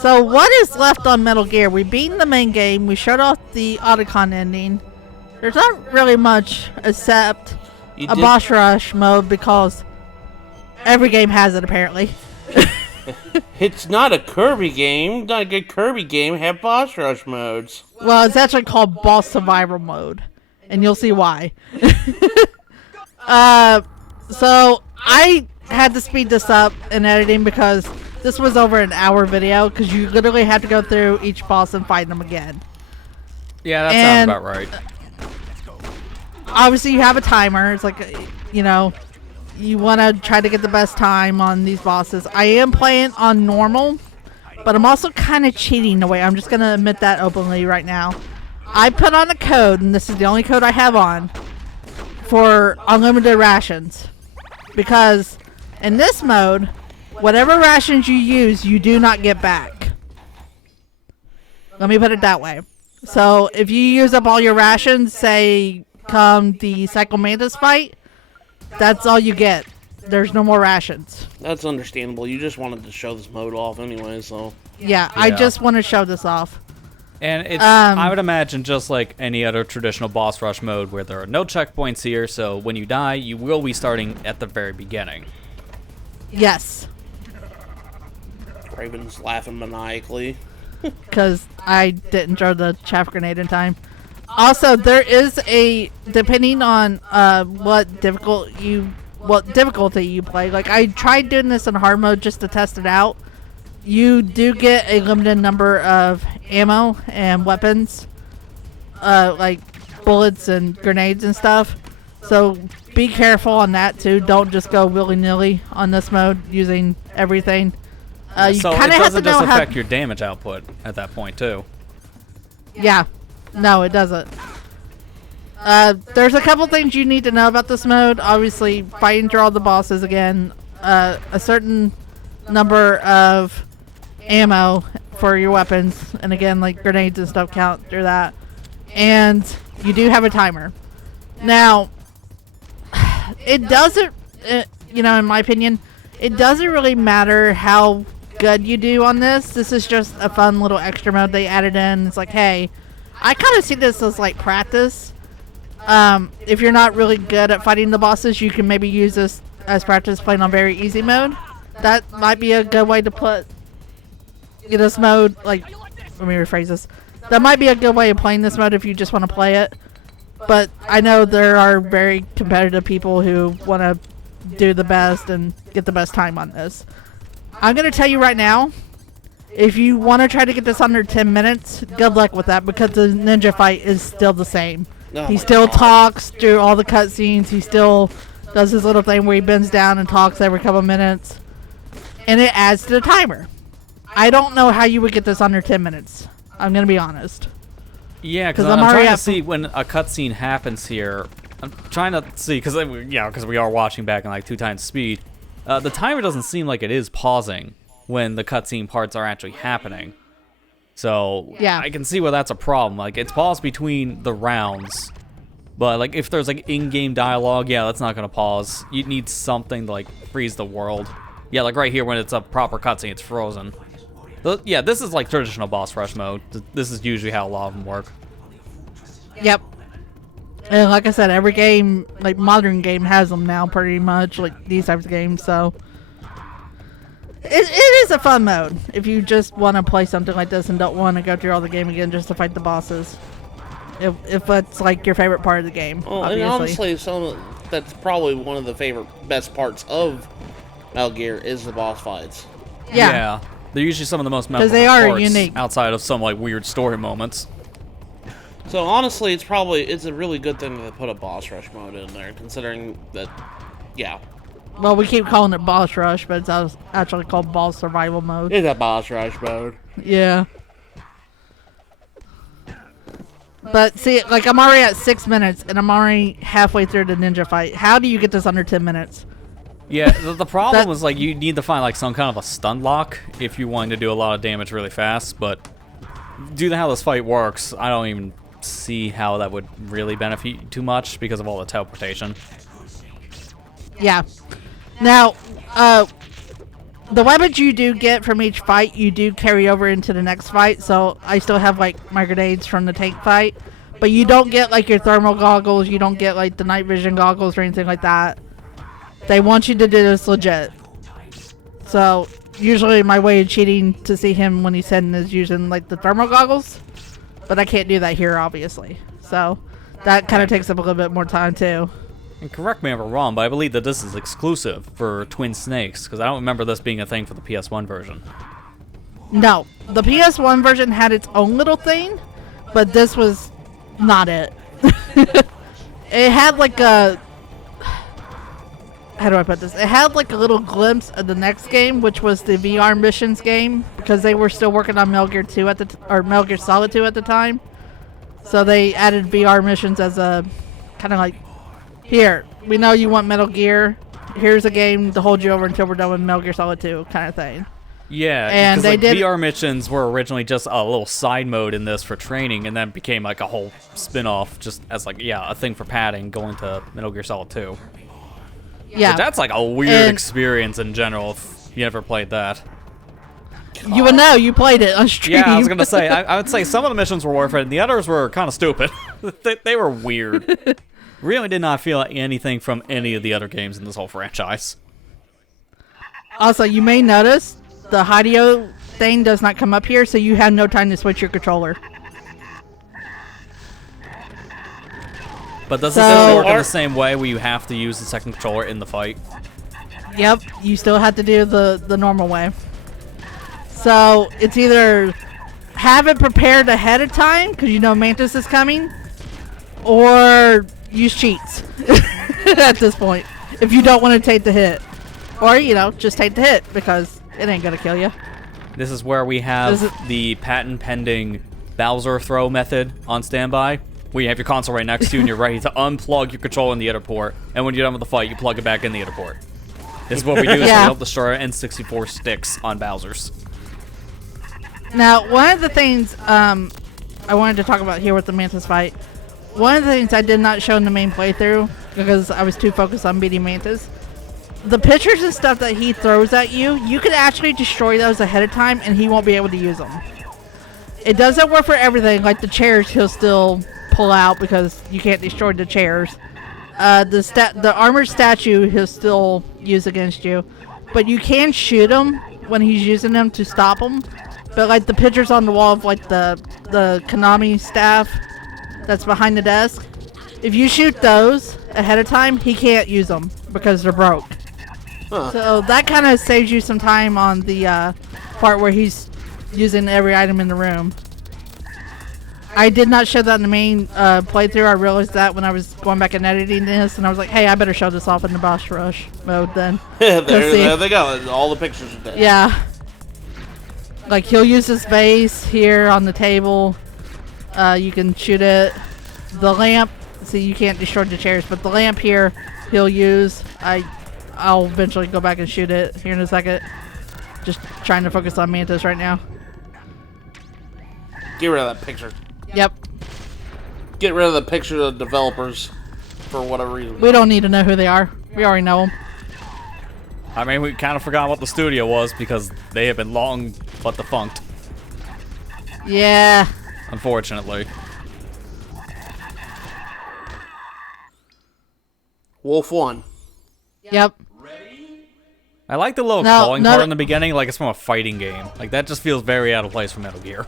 So what is left on Metal Gear? We beat the main game. We showed off the Otacon ending. There's not really much except a boss rush mode because every game has it apparently. It's not a Kirby game. Not a good Kirby game. Have boss rush modes. Well, it's actually called boss survival mode, and you'll see why. So I had to speed this up in editing because this was over an hour video because you literally have to go through each boss and fight them again. Yeah, that sounds about right. Obviously, you have a timer. It's like, you know, you want to try to get the best time on these bosses. I am playing on normal, but I'm also kind of cheating in a way. I'm just going to admit that openly right now. I put on a code, and this is the only code I have on, for unlimited rations. Because in this mode, whatever rations you use, you do not get back. Let me put it that way. So if you use up all your rations, say come the Psycho Mantis fight, that's all you get. There's no more rations. That's understandable. You just wanted to show this mode off anyway, so... Yeah, I just want to show this off. And it's, I would imagine, just like any other traditional boss rush mode where there are no checkpoints here, so when you die, you will be starting at the very beginning. Yes. Raven's laughing maniacally. Because I didn't throw the chaff grenade in time. Also, there is a, depending on what difficulty you play, like I tried doing this in hard mode just to test it out. You do get a limited number of ammo and weapons, like bullets and grenades and stuff. So be careful on that too. Don't just go willy-nilly on this mode using everything. You so kind it of have to doesn't know just how. affect your damage output at that point too. Yeah, no, it doesn't. There's a couple things you need to know about this mode. Obviously, fighting through all the bosses again. A certain number of ammo for your weapons, and again, like grenades and stuff count through that. And you do have a timer. Now, it doesn't, you know, in my opinion, it doesn't really matter how good you do on this. This is just a fun little extra mode they added in. It's like, hey, I kind of see this as like practice. If you're not really good at fighting the bosses, you can maybe use this as practice playing on very easy mode. That might be a good way to put this mode, like, let me rephrase this. That might be a good way of playing this mode if you just want to play it. But I know there are very competitive people who want to do the best and get the best time on this. I'm going to tell you right now, if you want to try to get this under 10 minutes, good luck with that because the ninja fight is still the same. Oh he still talks through all the cutscenes. He still does his little thing where he bends down and talks every couple minutes. And it adds to the timer. I don't know how you would get this under 10 minutes. I'm going to be honest. Yeah, because I'm trying to see when a cutscene happens here. I'm trying to see, because we are watching back in like 2 times speed. The timer doesn't seem like it is pausing when the cutscene parts are actually happening. So yeah. I can see where that's a problem. Like, it's paused between the rounds. But like if there's like in-game dialogue, yeah, that's not going to pause. You need something to like freeze the world. Yeah, like right here when it's a proper cutscene, it's frozen. Yeah, this is like traditional boss rush mode. This is usually how a lot of them work. Yep. And like I said, every game, like modern game, has them now pretty much, like these types of games, so. It is a fun mode if you just want to play something like this and don't want to go through all the game again just to fight the bosses. If that's like your favorite part of the game, well, obviously. And honestly, that's probably one of the best parts of Metal Gear is the boss fights. Yeah. They're usually some of the most memorable they are parts unique outside of some like weird story moments. So honestly, it's a really good thing to put a boss rush mode in there, considering that, yeah. Well, we keep calling it boss rush, but it's actually called boss survival mode. It's a boss rush mode. Yeah. But see, like I'm already at 6 minutes, and I'm already halfway through the ninja fight. How do you get this under 10 minutes? Yeah, the problem was like you need to find like some kind of a stun lock if you want to do a lot of damage really fast, but due to how this fight works, I don't even see how that would really benefit you too much because of all the teleportation. Yeah. Now, the weapons you do get from each fight, you do carry over into the next fight. So I still have like my grenades from the tank fight, but you don't get like your thermal goggles. You don't get like the night vision goggles or anything like that. They want you to do this legit. So usually my way of cheating to see him when he's hidden is using like the thermal goggles, but I can't do that here obviously. So that kind of takes up a little bit more time too. And correct me if I'm wrong, but I believe that this is exclusive for Twin Snakes, because I don't remember this being a thing for the PS1 version. No, the PS1 version had its own little thing, but this was not it. It had like a... How do I put this? It had like a little glimpse of the next game, which was the VR missions game, because they were still working on Metal Gear 2 or Metal Gear Solid 2 at the time. So they added VR missions as a kind of like, here, we know you want Metal Gear. Here's a game to hold you over until we're done with Metal Gear Solid 2 kind of thing. Yeah, and they like, did VR missions were originally just a little side mode in this for training, and then became like a whole spin-off just as like, yeah, a thing for padding going to Metal Gear Solid 2. Yeah. But that's like a weird experience in general if you ever played that. You would know, you played it on stream. Yeah, I was gonna say, I would say some of the missions were worth it, and the others were kind of stupid. they were weird. Really did not feel like anything from any of the other games in this whole franchise. Also, you may notice the Hideo thing does not come up here, so you have no time to switch your controller. But does it still work in the same way where you have to use the second controller in the fight? Yep, you still have to do the normal way. So it's either have it prepared ahead of time, because you know Mantis is coming, or use cheats at this point, if you don't want to take the hit. Or, you know, just take the hit, because it ain't gonna kill you. This is where we have the patent-pending Bowser throw method on standby, where you have your console right next to you and you're ready to unplug your controller in the other port, and when you're done with the fight, you plug it back in the other port. This is what we do, so we don't destroy our N64 sticks on Bowser's. Now, one of the things I wanted to talk about here with the Mantis fight, one of the things I did not show in the main playthrough, because I was too focused on beating Mantis, the pictures and stuff that he throws at you, you could actually destroy those ahead of time and he won't be able to use them. It doesn't work for everything, like the chairs he'll still pull out because you can't destroy the chairs. The armored statue he'll still use against you, but you can shoot him when he's using them to stop him. But like the pictures on the wall of like the Konami staff that's behind the desk, if you shoot those ahead of time, he can't use them because they're broke. Huh. So that kind of saves you some time on the part where he's using every item in the room. I did not show that in the main playthrough. I realized that when I was going back and editing this, and I was like, hey, I better show this off in the boss rush mode then. there they go. All the pictures are there. Yeah. Like, he'll use his base here on the table. You can shoot it. The lamp, see, you can't destroy the chairs, but the lamp here, he'll use. I'll eventually go back and shoot it here in a second. Just trying to focus on Mantis right now. Get rid of that picture. Yep. Get rid of the picture of the developers for whatever reason. We don't need to know who they are. We already know them. I mean, we kind of forgot what the studio was because they have been long but defunct. Yeah. Unfortunately. Wolf 1. Yep. I like the little calling part in the beginning, like it's from a fighting game. Like, that just feels very out of place for Metal Gear.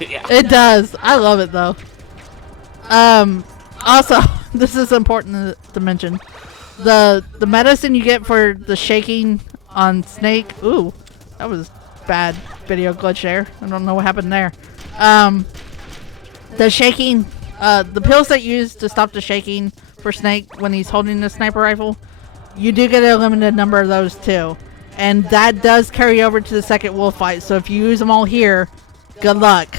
Yeah. It does. I love it, though. Also, this is important to mention. The medicine you get for the shaking on Snake. Ooh, that was bad video glitch there. I don't know what happened there. The shaking, the pills that you use to stop the shaking for Snake when he's holding the sniper rifle, you do get a limited number of those too. And that does carry over to the second wolf fight. So if you use them all here, good luck.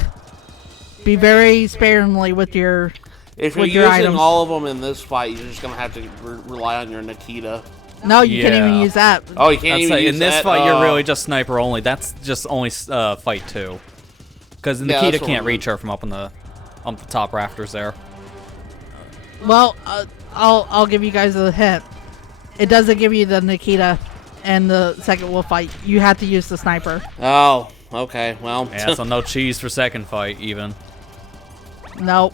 Be very sparingly with your If you're using items. All of them in this fight, you're just going to have to rely on your Nikita. No, you can't even use that. Oh, you can't even use that? In this fight, you're really just sniper only. That's just only fight 2. Because Nikita can't reach her from up on the top rafters there. Well, I'll give you guys a hint. It doesn't give you the Nikita and the second wolf fight, you have to use the sniper. Oh, okay. Well, Yeah, so no cheese for second fight, even. Nope.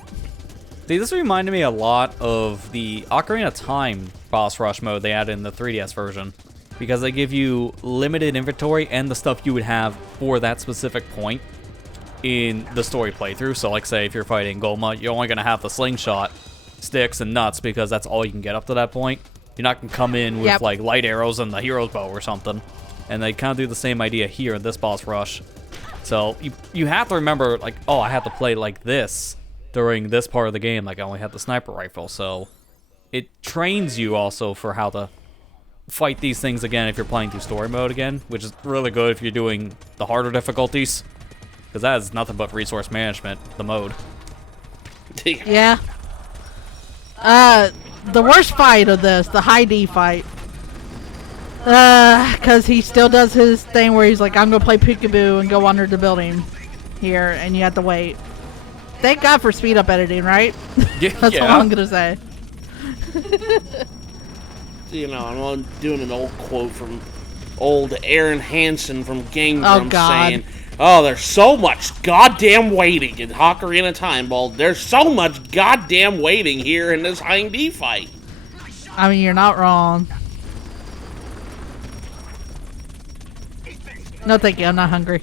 See, this reminded me a lot of the Ocarina of Time boss rush mode they added in the 3DS version. Because they give you limited inventory and the stuff you would have for that specific point in the story playthrough. So, like, say, if you're fighting Goma, you're only going to have the slingshot, sticks, and nuts because that's all you can get up to that point. You're not going to come in with, like, light arrows and the hero's bow or something. And they kind of do the same idea here in this boss rush. So, you have to remember, like, oh, I have to play like this during this part of the game. Like, I only have the sniper rifle. So, it trains you also for how to fight these things again if you're playing through story mode again, which is really good if you're doing the harder difficulties, because that is nothing but resource management, the mode. Yeah. The worst fight of this, the high D fight, because he still does his thing where he's like, I'm gonna play peekaboo and go under the building here, and you have to wait. Thank God for speed up editing, right? That's all I'm gonna say. You know, I'm doing an old quote from old Aaron Hansen from Game Grumps saying, oh, there's so much goddamn waiting in Ocarina of Time, Ball. There's so much goddamn waiting here in this high D fight. I mean, you're not wrong. No, thank you. I'm not hungry.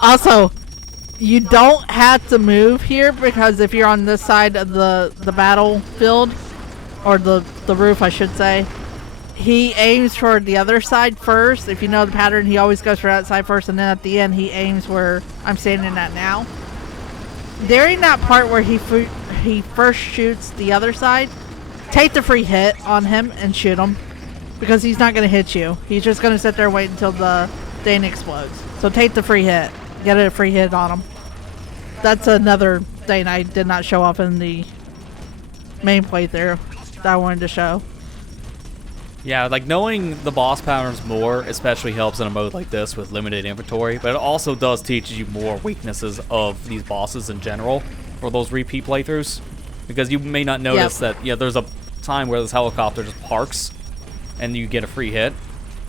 Also, you don't have to move here because if you're on this side of the battlefield, or the roof, I should say, he aims for the other side first. If you know the pattern, he always goes for that side first, and then at the end, he aims where I'm standing at now. During that part where he first shoots the other side, take the free hit on him and shoot him, because he's not going to hit you. He's just going to sit there and wait until the thing explodes. So take the free hit. Get a free hit on him. That's another thing I did not show off in the main playthrough that I wanted to show. Yeah, like knowing the boss patterns more especially helps in a mode like this with limited inventory, but it also does teach you more weaknesses of these bosses in general for those repeat playthroughs. Because you may not notice that, there's a time where this helicopter just parks and you get a free hit.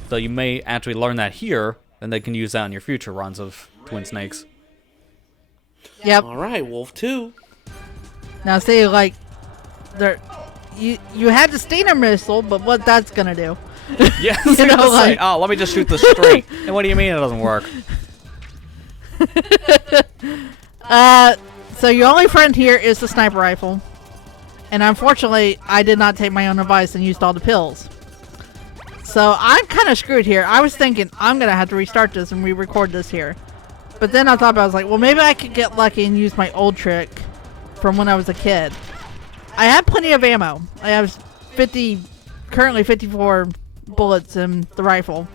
So you may actually learn that here, and they can use that in your future runs of Twin Snakes. Yep. Alright, Wolf 2. Now see, like, you had the Stinger missile, but what that's gonna do? Yeah, you know, like, oh, let me just shoot the straight. And what do you mean it doesn't work? So your only friend here is the sniper rifle. And unfortunately, I did not take my own advice and used all the pills. So I'm kind of screwed here. I was thinking I'm gonna have to restart this and re-record this here. But then I thought about it, I was like, well, maybe I could get lucky and use my old trick from when I was a kid. I have plenty of ammo. I have currently 54 bullets in the rifle.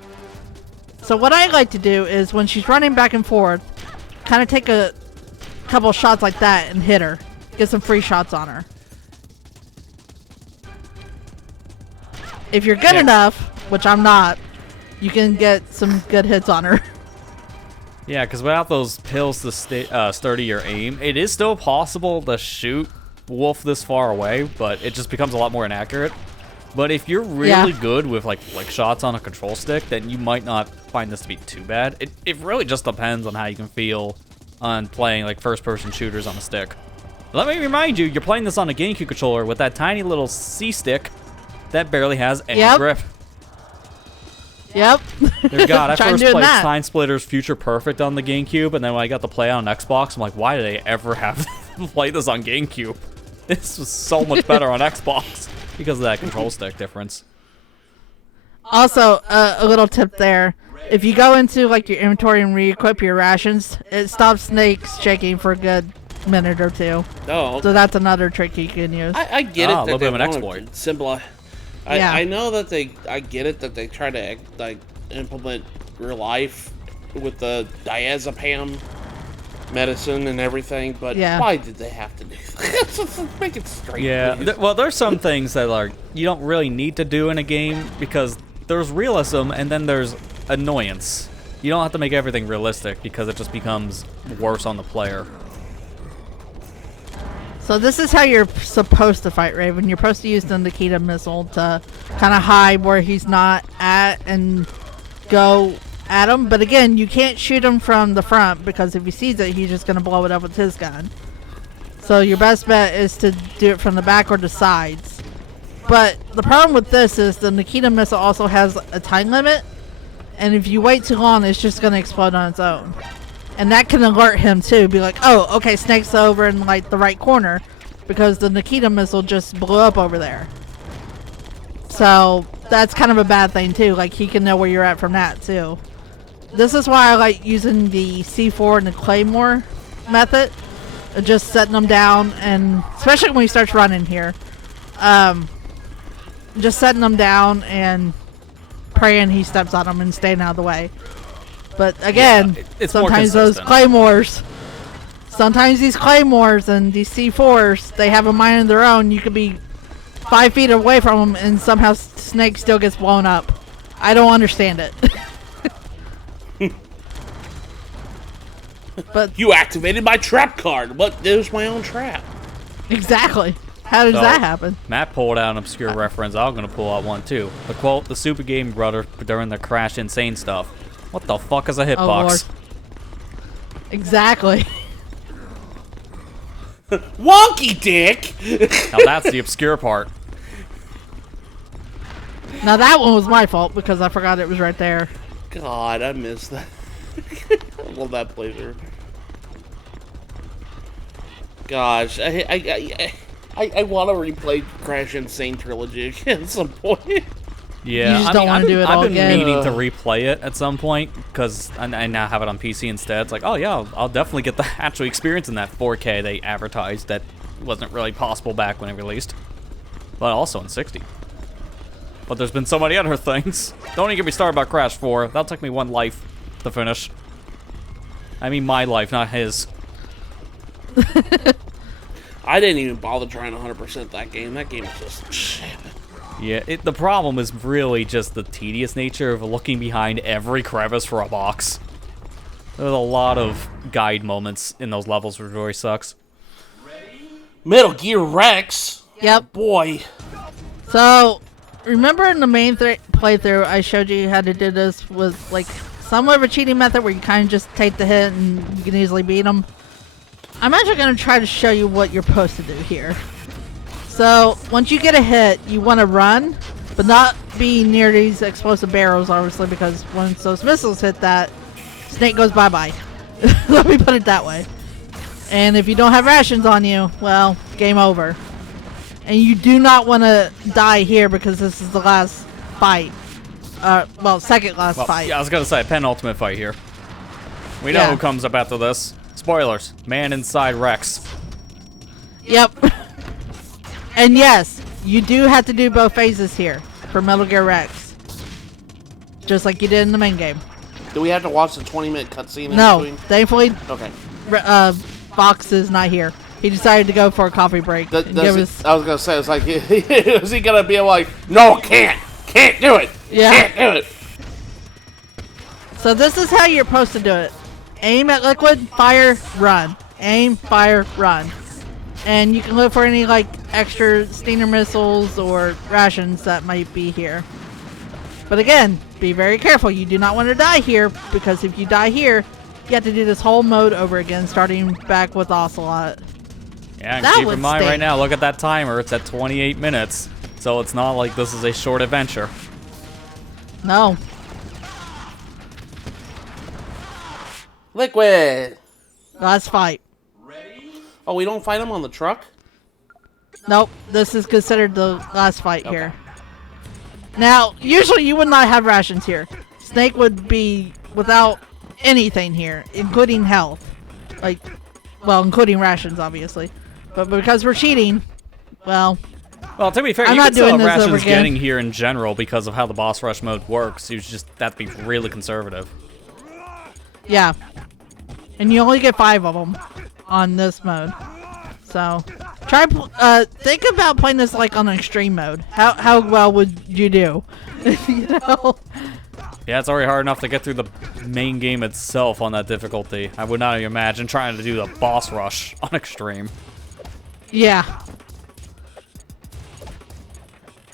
So what I like to do is when she's running back and forth, kind of take a couple shots like that and hit her. Get some free shots on her. If you're good enough, which I'm not, you can get some good hits on her. Yeah, because without those pills to steady your aim, it is still possible to shoot Wolf this far away, but it just becomes a lot more inaccurate. But if you're really good with like flick shots on a control stick, then you might not find this to be too bad. It really just depends on how you can feel on playing like first-person shooters on a stick. Let me remind you, you're playing this on a GameCube controller with that tiny little C stick that barely has any grip. Yep. Dear God, I first played Time Splitters Future Perfect on the GameCube, and then when I got to play on Xbox, I'm like, why did they ever have to play this on GameCube? This was so much better on Xbox because of that control stick difference. Also, a little tip there. If you go into like your inventory and re-equip your rations, it stops snakes shaking for a good minute or two. Oh. So that's another trick you can use. I get it. A little bit of an exploit. Simple. I know that I get it that they try to like implement real life with the diazepam medicine and everything, but why did they have to do that? Make it straight. Yeah, well, there's some things that you don't really need to do in a game because there's realism and then there's annoyance. You don't have to make everything realistic because it just becomes worse on the player. So this is how you're supposed to fight Raven. You're supposed to use the Nikita missile to kind of hide where he's not at and go at him. But again, you can't shoot him from the front because if he sees it, he's just going to blow it up with his gun. So your best bet is to do it from the back or the sides. But the problem with this is the Nikita missile also has a time limit. And if you wait too long, it's just going to explode on its own. And that can alert him too. Be like, oh, okay, Snake's over in like the right corner. Because the Nikita missile just blew up over there. So that's kind of a bad thing too. Like he can know where you're at from that too. This is why I like using the C4 and the Claymore method. Just setting them down, and especially when he starts running here. Just setting them down and praying he steps on them and staying out of the way. But again, it's sometimes those Claymores, sometimes these Claymores and these C4s, they have a mind of their own. You could be 5 feet away from them and somehow Snake still gets blown up. I don't understand it. But you activated my trap card. But there's my own trap. Exactly. How does that happen? Matt pulled out an obscure reference. I'm going to pull out one, too. The quote, the Super Game Brother during the Crash Insane stuff. What the fuck is a hitbox? Oh, exactly. Wonky dick! Now that's the obscure part. Now that one was my fault because I forgot it was right there. God, I missed that. I love that playthrough. Gosh, I want to replay Crash Insane Trilogy again at some point. Yeah, you just don't want to do it all I've been again. meaning to replay it at some point because I now have it on PC instead. It's like, oh yeah, I'll definitely get the actual experience in that 4K they advertised that wasn't really possible back when it released, but also in 60. But there's been so many other things. Don't even get me started about Crash 4. That'll take me one life to finish. I mean my life, not his. I didn't even bother trying 100% that game. That game is just shit. Yeah, the problem is really just the tedious nature of looking behind every crevice for a box. There's a lot of guide moments in those levels which really sucks. Metal Gear Rex? Yep. Boy. So, remember in the main playthrough I showed you how to do this with like somewhat of a cheating method where you kind of just take the hit and you can easily beat them? I'm actually going to try to show you what you're supposed to do here. So, once you get a hit, you want to run, but not be near these explosive barrels, obviously, because once those missiles hit that, Snake goes bye-bye. Let me put it that way. And if you don't have rations on you, well, game over. And you do not want to die here because this is the last fight. Well, second last fight. Yeah, I was going to say, penultimate fight here. We know who comes up after this. Spoilers. Man inside Rex. Yep. And yes, you do have to do both phases here for Metal Gear Rex. Just like you did in the main game. Do we have to watch the 20-minute cutscene in No, between? thankfully, Okay. Fox is not here. He decided to go for a coffee break. I was going to say, it's like, is he going to be like, no, can't do it. Yeah. Can't do it. So this is how you're supposed to do it. Aim at liquid, fire, run. Aim, fire, run. And you can look for any like extra Stinger missiles or rations that might be here. But again, be very careful. You do not want to die here because if you die here, you have to do this whole mode over again, starting back with Ocelot. Yeah, and keep in mind right now, look at that timer. It's at 28 minutes. So it's not like this is a short adventure. No. Liquid. Last fight. Oh, we don't fight him on the truck? Nope. This is considered the last fight here. Now, usually you would not have rations here. Snake would be without anything here, including health. Like, well, including rations, obviously. But because we're cheating, well... Well, to be fair, I'm you not can still doing have this over rations again. getting here in general because of how the boss rush mode works. You just have to be really conservative. Yeah. And you only get 5 of them on this mode. So, think about playing this like on extreme mode. How well would you do? You know? Yeah, it's already hard enough to get through the main game itself on that difficulty. I would not imagine trying to do the boss rush on extreme. Yeah.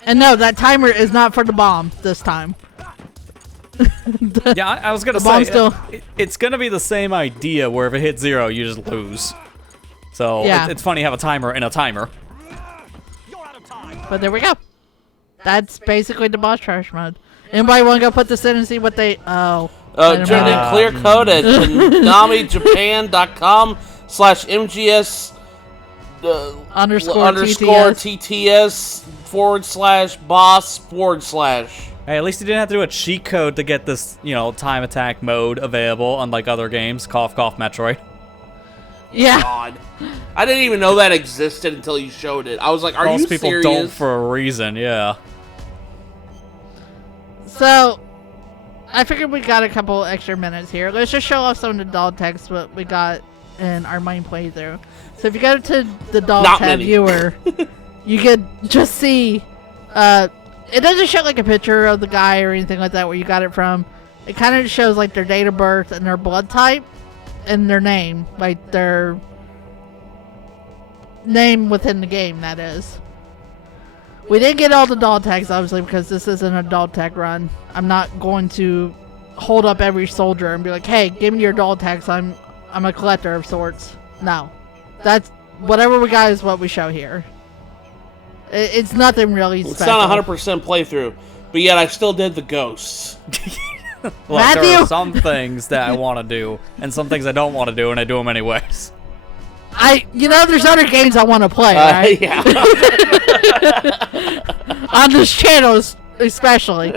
And no, that timer is not for the bomb this time. Yeah, I was gonna bomb's say still- it's gonna be the same idea where if it hits 0, you just lose. So Yeah. it's funny to have a timer in a timer. But there we go. That's basically the boss trash mode. Anybody want to go put this in and see what they... Oh. wait a Turn minute. in clear code at konamijapan.com/MGS Underscore TTS /boss /. Hey, at least you didn't have to do a cheat code to get this, time attack mode available, unlike other games. Cough, cough, Metroid. Yeah. God. I didn't even know that existed until you showed it. I was like, are Most you people serious? don't for a reason, yeah. So, I figured we got a couple extra minutes here. Let's just show off some of the dog tags what we got in our main playthrough. So if you go to the dog Not tag many. viewer, you could just see, it doesn't show like a picture of the guy or anything like that where you got it from. It kind of shows like their date of birth and their blood type and their name, like their name within the game, that is. We didn't get all the dog tags, obviously, because this isn't a dog tag run. I'm not going to hold up every soldier and be like, hey, give me your dog tags. I'm a collector of sorts. No. That's whatever we got is what we show here. It's nothing really special. It's not 100% playthrough, but yet I still did the ghosts. Look, Matthew! there are some things that I want to do, and some things I don't want to do, and I do them anyways. There's other games I want to play, right? Yeah. On this channel, especially.